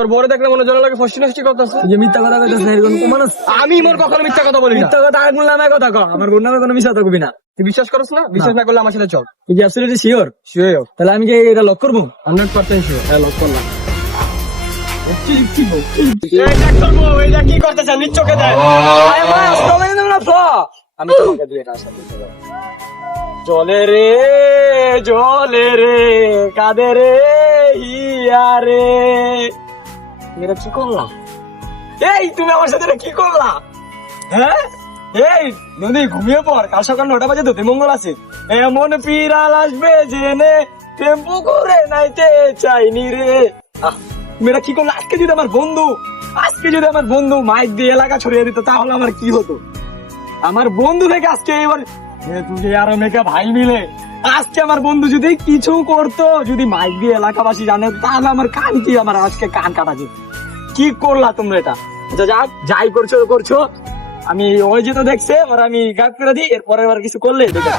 তোর বড় দেখলে মনে জল লাগে ফষ্টি নষ্টি করতেছে। যে মিথ্যা কথা কইতাছ এরকম কোন মানুষ? আমি মোর কখনো মিথ্যা কথা বলি না। মিথ্যা কথা আর নামে কথা কও, আমার বোন নামে কোনো মিথ্যা কথা কবি না। তুই বিশ্বাস করছ না? বিশ্বাস না করলে আমার সাথে চল। তুই কি অ্যাবসলিউটলি শিওর? শিওর, তাহলে আমি কি এটা লক করবো? 100% শিওর। হ্যাঁ, লক করলাম। এটা কি করতেছে? নিজ চোখে দেখ। আমি তোমাকে দুই এটা আশা করতে পারি। জলে রে কাঁদে রে হিয়া রে। এটা কি করলাম? এই তুমি আমার সাথে এটা কি করলা? হ্যাঁ, এই নদী ঘুমিয়ে পড়, কাল সকাল 9টা বাজে তো মঙ্গল আছে। এমন পিরাল আসবে জেনে টেম্পু করে নাইতে চাইনি রে। তুমি এটা কি করলো? আজকে যদি আমার বন্ধু মাইক দিয়ে এলাকা ছড়িয়ে দিত তাহলে আমার কি হতো? আমার বন্ধু থেকে আজকে এবার তুই আর মেকা ভাই মিলে আজকে আমার বন্ধু যদি কিছু করতো, যদি মাইক দিয়ে এলাকাবাসী জানে তাহলে আমার কান কি, আমার আজকে কান কাটা যেত। কি করলা তোমরা এটা? যাই করছো আমি ওই যে তো দেখছে ওরা, আমি গায়েব করে দিই, এরপরে আবার কিছু করলে দেখে